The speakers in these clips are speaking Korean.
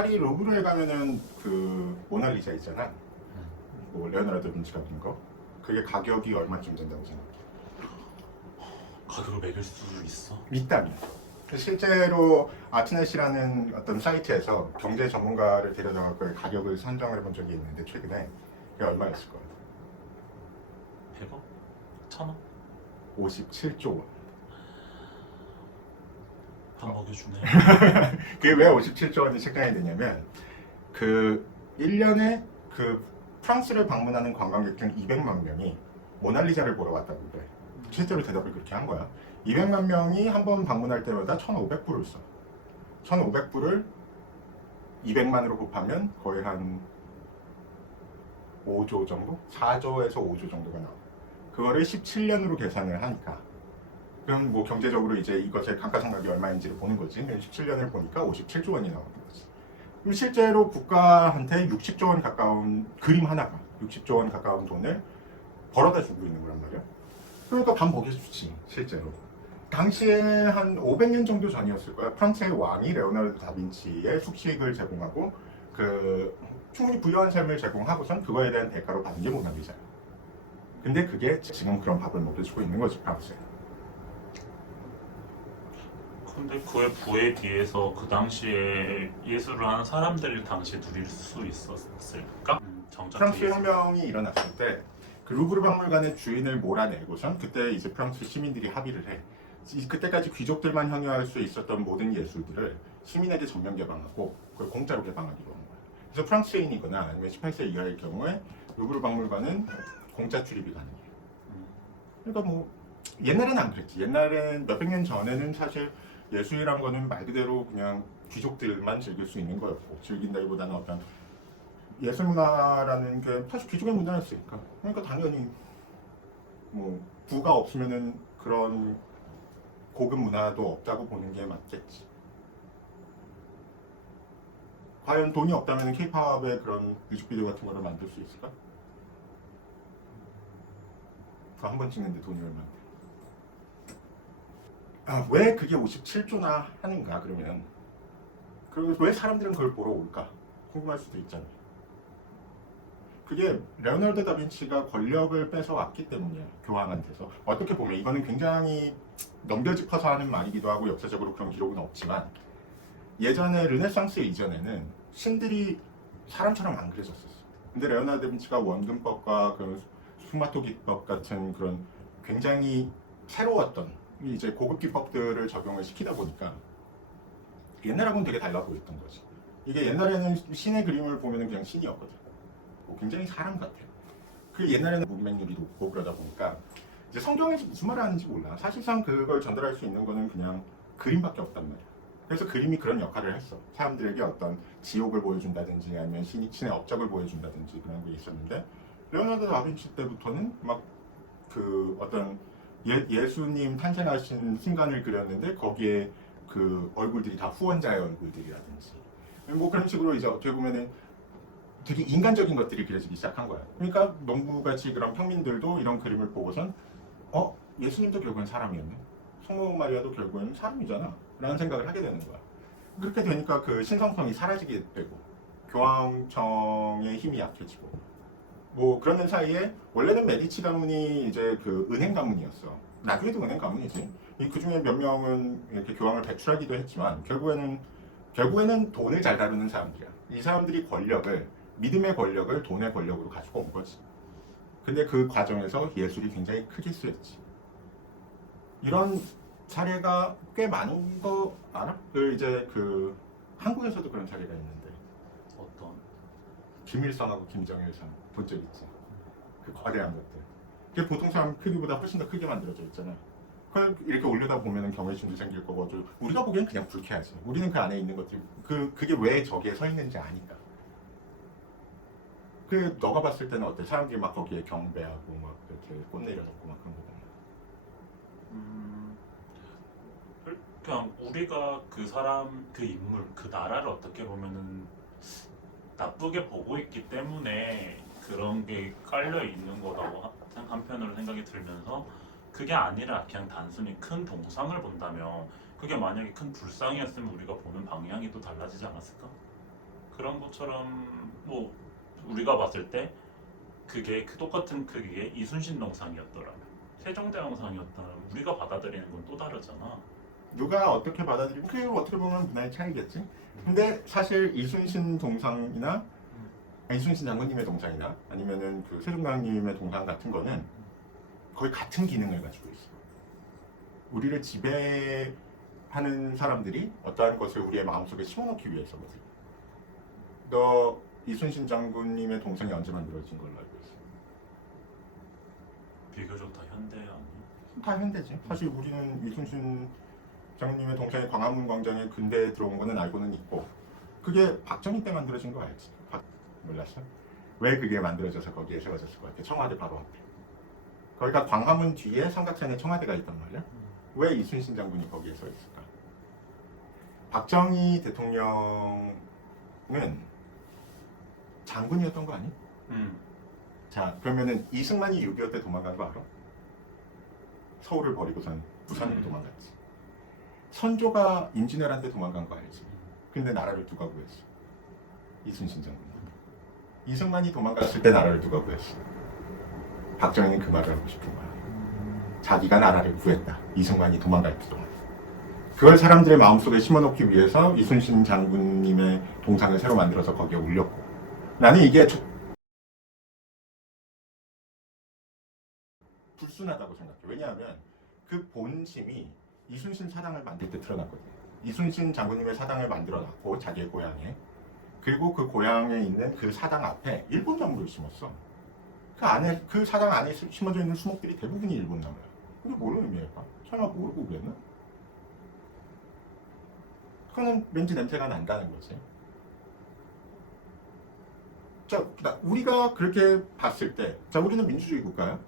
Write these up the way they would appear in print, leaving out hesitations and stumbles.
파리 루브르에 가면은 그 모나리자 있잖아. 뭐 레오나르도 빈치가 그린 거. 그게 가격이 얼마쯤 된다고 생각해? 가격을 매길 수 있어? 있다면. 실제로 아트넷이라는 어떤 사이트에서 경제 전문가를 데려다가 그 가격을 선정을 해본 적이 있는데 최근에 그게 얼마였을 거야? 100억? 1000억? 57조 원. 밥 먹여주네. 그게 왜 57조 원이 책정이 되냐면 그 1년에 그 프랑스를 방문하는 관광객 중 200만 명이 모나리자를 보러 왔다고 그래. 실제로 대답을 그렇게 한 거야. 200만 명이 한 번 방문할 때마다 1,500불을 써. 1,500불을 200만으로 곱하면 거의 한 5조 정도? 4조에서 5조 정도가 나와. 그거를 17년으로 계산을 하니까 그럼 뭐 경제적으로 이제 이것의 감가상각이 얼마인지를 보는 거지. 17년을 보니까 57조 원이 나오는 거지. 그럼 실제로 국가한테 60조 원 가까운 그림 하나가 60조 원 가까운 돈을 벌어다 주고 있는 거란 말이야. 그러니까 밥 먹여주지 실제로. 당시에 한 500년 정도 전이었을 거야. 프랑스의 왕이 레오나르도 다빈치의 숙식을 제공하고 그 충분히 부유한 삶을 제공하고선 그거에 대한 대가로 받은 게 모나리자야. 근데 그게 지금 그런 밥을 먹여주고 있는 거지 프랑스에. 근데 그의 부에 비해서 그 당시에 예술을 하는 사람들이 당시에 누릴 수 있었을까? 정작 프랑스 그 혁명이 일어났을 때 그 루브르 박물관의 주인을 몰아내고선 그때 이제 프랑스 시민들이 합의를 해. 그때까지 귀족들만 향유할 수 있었던 모든 예술들을 시민에게 전면 개방하고 그걸 공짜로 개방하기로 한 거야. 그래서 프랑스인이거나 아니면 18세 이하의 경우에 루브르 박물관은 공짜 출입이 가능해. 그러니까 뭐 옛날엔 안 그랬지. 옛날엔 몇백 년 전에는 사실 예술이란 거는 말 그대로 그냥 귀족들만 즐길 수 있는 거였고 즐긴다기보다는 어떤 예술 문화라는 게 사실 귀족의 문화였으니까 그러니까 당연히 뭐 부가 없으면은 그런 고급 문화도 없다고 보는 게 맞겠지. 과연 돈이 없다면 K-팝의 그런 뮤직비디오 같은 거를 만들 수 있을까? 그거 한 번 찍는데 돈이 얼마인데? 아, 왜 그게 57조나 하는가 그러면 그리고 왜 사람들은 그걸 보러 올까? 궁금할 수도 있잖아요. 그게 레오나르도 다빈치가 권력을 뺏어왔기 때문이에요. 교황한테서. 어떻게 보면 이거는 굉장히 넘겨짚어서 하는 말이기도 하고 역사적으로 그런 기록은 없지만 예전에 르네상스 이전에는 신들이 사람처럼 안 그려졌었어. 근데 레오나르도 다빈치가 원근법과 그 수마토 기법 같은 그런 굉장히 새로웠던 이제 고급 기법들을 적용을 시키다 보니까 옛날하고는 되게 달라 보였던 거지. 이게 옛날에는 신의 그림을 보면 그냥 신이었거든. 굉장히 사람 같아. 그 옛날에는 문맹률이 높고 그러다 보니까 이제 성경에서 무슨 말을 하는지 몰라. 사실상 그걸 전달할 수 있는 거는 그냥 그림밖에 없단 말이야. 그래서 그림이 그런 역할을 했어. 사람들에게 어떤 지옥을 보여준다든지 아니면 신의 업적을 보여준다든지 그런 게 있었는데 레오나르도 다빈치 때부터는 막 그 어떤 예수님 탄생하신 순간을 그렸는데 거기에 그 얼굴들이 다 후원자의 얼굴들이라든지 뭐 그런 식으로 이제 어떻게 보면은 되게 인간적인 것들이 그려지기 시작한 거야. 그러니까 농부같이 그런 평민들도 이런 그림을 보고선 예수님도 결국엔 사람이었네. 성모 마리아도 결국엔 사람이잖아. 라는 생각을 하게 되는 거야. 그렇게 되니까 그 신성성이 사라지게 되고 교황청의 힘이 약해지고 뭐 그러는 사이에 원래는 메디치 가문이 이제 그 은행 가문이었어. 나중에도 은행 가문이지. 그 중에 몇 명은 이렇게 교황을 배출하기도 했지만 결국에는 돈을 잘 다루는 사람들이야. 이 사람들이 믿음의 권력을 돈의 권력으로 가지고 온 거지. 근데 그 과정에서 예술이 굉장히 크게 쓰였지. 이런 사례가 꽤 많은 거 알아? 이제 그 한국에서도 그런 사례가 있는데 어떤? 김일성하고 김정일성 본 적 있지? 그 거대한 것들. 그게 보통 사람 크기보다 훨씬 더 크게 만들어져 있잖아. 그걸 이렇게 올려다 보면은 경외심도 생길 거고 우리가 보기엔 그냥 불쾌하지. 우리는 그 안에 있는 것들이 그게 왜 저기에 서 있는지 아니까. 그 너가 봤을 때는 어때? 사람들이 막 거기에 경배하고 막 이렇게 꽃 내려놓고 막 그런 거 보면 그냥 우리가 그 사람, 그 인물, 그 나라를 어떻게 보면은 나쁘게 보고 있기 때문에 그런 게 깔려 있는 거라고 한편으로 생각이 들면서 그게 아니라 그냥 단순히 큰 동상을 본다면 그게 만약에 큰 불상이었으면 우리가 보는 방향이 또 달라지지 않았을까? 그런 것처럼 뭐 우리가 봤을 때 그게 그 똑같은 크기의 이순신 동상이었더라면 세종대왕상이었다면 우리가 받아들이는 건 또 다르잖아. 누가 어떻게 받아들이고 그게 어떻게 보면 문화의 차이겠지. 근데 사실 이순신 동상이나 이순신 장군님의 동상이나 아니면은 그 세종대왕님의 동상 같은 거는 거의 같은 기능을 가지고 있어. 우리를 지배하는 사람들이 어떠한 것을 우리의 마음속에 심어놓기 위해서거든. 너 이순신 장군님의 동상이 언제 만들어진 걸로 알고 있어? 비교적 다 현대 아니야? 다 현대지. 사실 우리는 이순신 장군님의 동상이 광화문 광장에 근대에 들어온 거는 알고는 있고, 그게 박정희 때 만들어진 거 알지? 몰랐어? 왜 그게 만들어져서 거기에 세워졌을 것 같아? 청와대 바로 앞에. 거기가 광화문 뒤에 삼각산에 청와대가 있단 말이야. 왜 이순신 장군이 거기에 서 있을까? 박정희 대통령은 장군이었던 거 아니? 자, 그러면은 이승만이 6.25 때 도망간 거 알아? 서울을 버리고선 부산으로 도망갔지. 선조가 임진왜란 때 도망간 거 알지? 근데 나라를 누가 구했어? 이순신 장군. 이승만이 도망갔을 때 나라를 누가 구했어? 박정희는 그 말을 하고 싶은 거야. 자기가 나라를 구했다. 이승만이 도망갈 동안. 그걸 사람들의 마음속에 심어놓기 위해서 이순신 장군님의 동상을 새로 만들어서 거기에 올렸고, 나는 이게 불순하다고 생각해. 왜냐하면 그 본심이 이순신 사당을 만들 때 드러났거든. 이순신 장군님의 사당을 만들어놨고 자기의 고향에, 그리고 그 고향에 있는 그 사당 앞에 일본 나무를 심었어. 그 안에, 그 사당 안에 심어져 있는 수목들이 대부분이 일본 나무야. 근데 뭘 의미할까? 설마 모르고 그랬나? 그거는 왠지 냄새가 난다는 거지. 자, 우리가 그렇게 봤을 때, 자, 우리는 민주주의 국가야.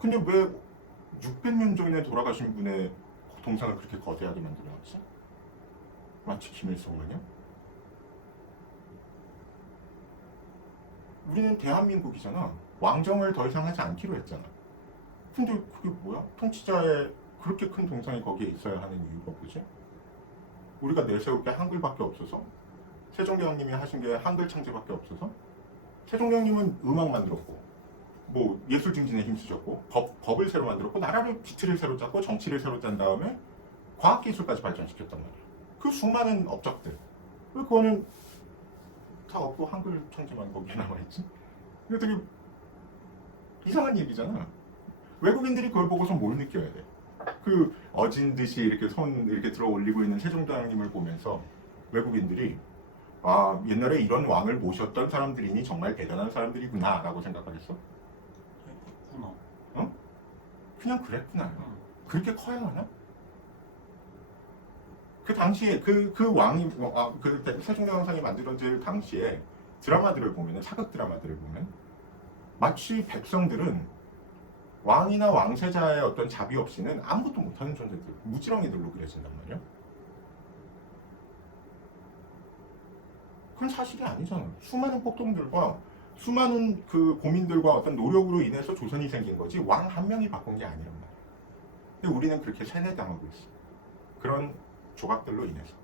근데 왜 600년 전에 돌아가신 분의 동상을 그렇게 거대하게 만들어놨지? 마치 김일성 마냥? 우리는 대한민국이잖아. 왕정을 더 이상 하지 않기로 했잖아. 근데 그게 뭐야? 통치자의 그렇게 큰 동상이 거기에 있어야 하는 이유가 뭐지? 우리가 내세울 게 한글밖에 없어서? 세종대왕님이 하신 게 한글 창제밖에 없어서? 세종대왕님은 음악 만들었고, 뭐 예술 증진에 힘쓰셨고, 법을 새로 만들었고, 나라를 기틀을 새로 짰고, 정치를 새로 짠 다음에 과학기술까지 발전시켰단 말이야. 그 수많은 업적들, 왜 그거는 다 없고 한글 창제만 거기에 남아있지? 이거 되게 이상한 얘기잖아. 외국인들이 그걸 보고서 뭘 느껴야 돼? 그 어진 듯이 이렇게 손 이렇게 들어 올리고 있는 세종대왕님을 보면서 외국인들이 아, 옛날에 이런 왕을 모셨던 사람들이니 정말 대단한 사람들이구나 라고 생각하겠어? 그렇구나. 어? 그냥 그랬구나. 그렇게 커야 하나? 그 당시에 그 왕이 그 세종대왕상이 만들어질 당시에 드라마들을 보면은, 사극 드라마들을 보면 마치 백성들은 왕이나 왕세자의 어떤 자비 없이는 아무것도 못하는 존재들, 무지렁이들로 그려진단 말이야. 그건 사실이 아니잖아. 수많은 폭동들과 수많은 그 고민들과 어떤 노력으로 인해서 조선이 생긴 거지 왕 한 명이 바꾼 게 아니란 말이야. 근데 우리는 그렇게 세뇌당하고 있어. 그런 조각들로 인해서.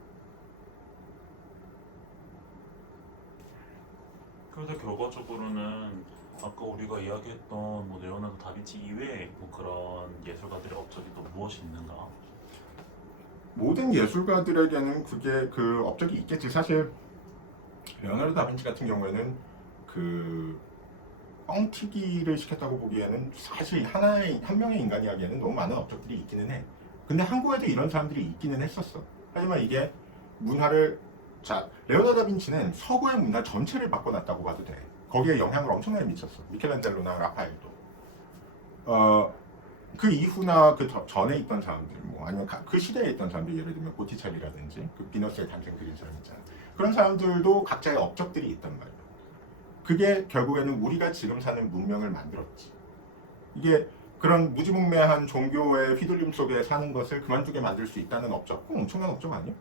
그래서 결과적으로는 아까 우리가 이야기했던 뭐 레오나르도 다빈치 이외에 뭐 그런 예술가들의 업적이 또 무엇이 있는가? 모든 예술가들에게는 그게 그 업적이 있겠지. 사실 레오나르도 다빈치 같은 경우에는 그 뻥튀기를 시켰다고 보기에는 사실 한 명의 인간이 하기에는 너무 많은 업적들이 있기는 해. 근데 한국에도 이런 사람들이 있기는 했었어. 하지만 이게 문화를, 자, 레오나르도 다빈치는 서구의 문화 전체를 바꿔놨다고 봐도 돼. 거기에 영향을 엄청나게 미쳤어. 미켈란젤로나 라파엘도. 그 이후나 그 전에 있던 사람들, 뭐 아니면 그 시대에 있던 사람들, 예를 들면 보티첼리라든지 그 비너스의 탄생 그린 사람 있잖아. 그런 사람들도 각자의 업적들이 있단 말이야. 그게 결국에는 우리가 지금 사는 문명을 만들었지. 이게 그런 무지몽매한 종교의 휘둘림 속에 사는 것을 그만두게 만들 수 있다는 업적, 그건 엄청난 업적 아니야?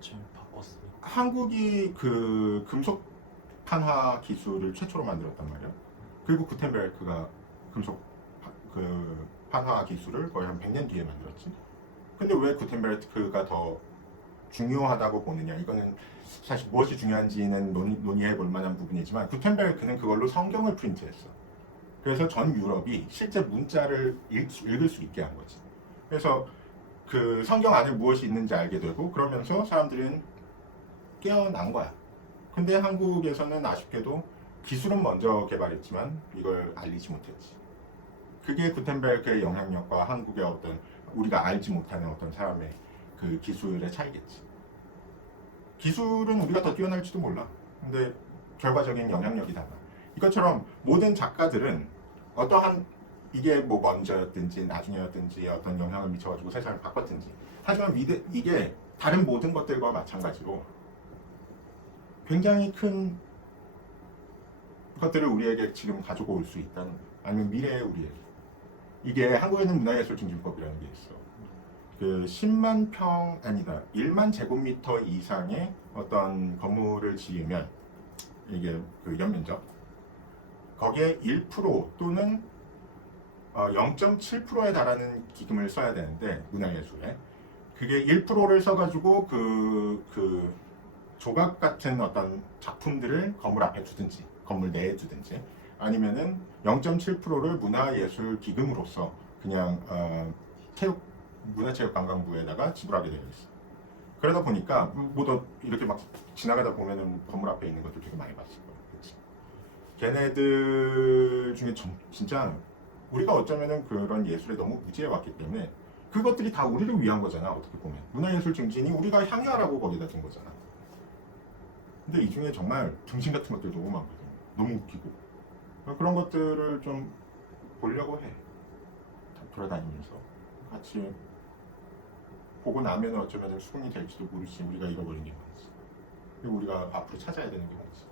지금 바꿨어. 한국이 그 금속 판화 기술을 최초로 만들었단 말이야. 그리고 구텐베르크가 금속 판화 기술을 거의 한 100년 뒤에 만들었지. 근데 왜 구텐베르크가 더 중요하다고 보느냐, 이거는 사실 무엇이 중요한지는 논의해 볼 만한 부분이지만 구텐베르크는 그걸로 성경을 프린트했어. 그래서 전 유럽이 실제 문자를 읽을 수 있게 한 거지. 그래서 그 성경 안에 무엇이 있는지 알게 되고 그러면서 사람들은 깨어난 거야. 근데 한국에서는 아쉽게도 기술은 먼저 개발했지만 이걸 알리지 못했지. 그게 구텐베르크의 영향력과 한국의 어떤 우리가 알지 못하는 어떤 사람의 그 기술의 차이겠지. 기술은 우리가 더 뛰어날지도 몰라. 근데 결과적인 영향력이 달라. 이것처럼 모든 작가들은 어떠한 이게 뭐 먼저였든지 나중이었든지 어떤 영향을 미쳐가지고 세상을 바꿨든지, 하지만 이게 다른 모든 것들과 마찬가지로 굉장히 큰 것들을 우리에게 지금 가지고 올 수 있다는 거야. 아니면 미래의 우리에게. 이게 한국에는 문화예술증진법이라는 게 있어. 그 10만 평 아니다 1만 제곱미터 이상의 어떤 건물을 지으면 이게 그 연면적 거기에 1% 또는 0.7%에 달하는 기금을 써야 되는데 문화예술에 그게 1%를 써가지고 그 조각 같은 어떤 작품들을 건물 앞에 두든지 건물 내에 두든지 아니면은 0.7%를 문화예술 기금으로서 그냥 문화체육관광부에다가 지불하게 되어 있어. 그러다 보니까 뭐더 이렇게 막 지나가다 보면은 건물 앞에 있는 것들 되게 많이 봤을 거야. 그치? 걔네들 중에 진짜 우리가 어쩌면은 그런 예술에 너무 무지해 왔기 때문에 그것들이 다 우리를 위한 거잖아. 어떻게 보면 문화예술 증진이 우리가 향유하라고 거기다 둔 거잖아. 근데 이 중에 정말 등신 같은 것들 너무 많거든. 너무 웃기고 그런 것들을 좀 보려고 해. 돌아다니면서 같이 보고 나면 어쩌면 수긍이 될지도 모르지. 우리가 잃어버린 게 많지. 그리고 우리가 앞으로 찾아야 되는 게 많지.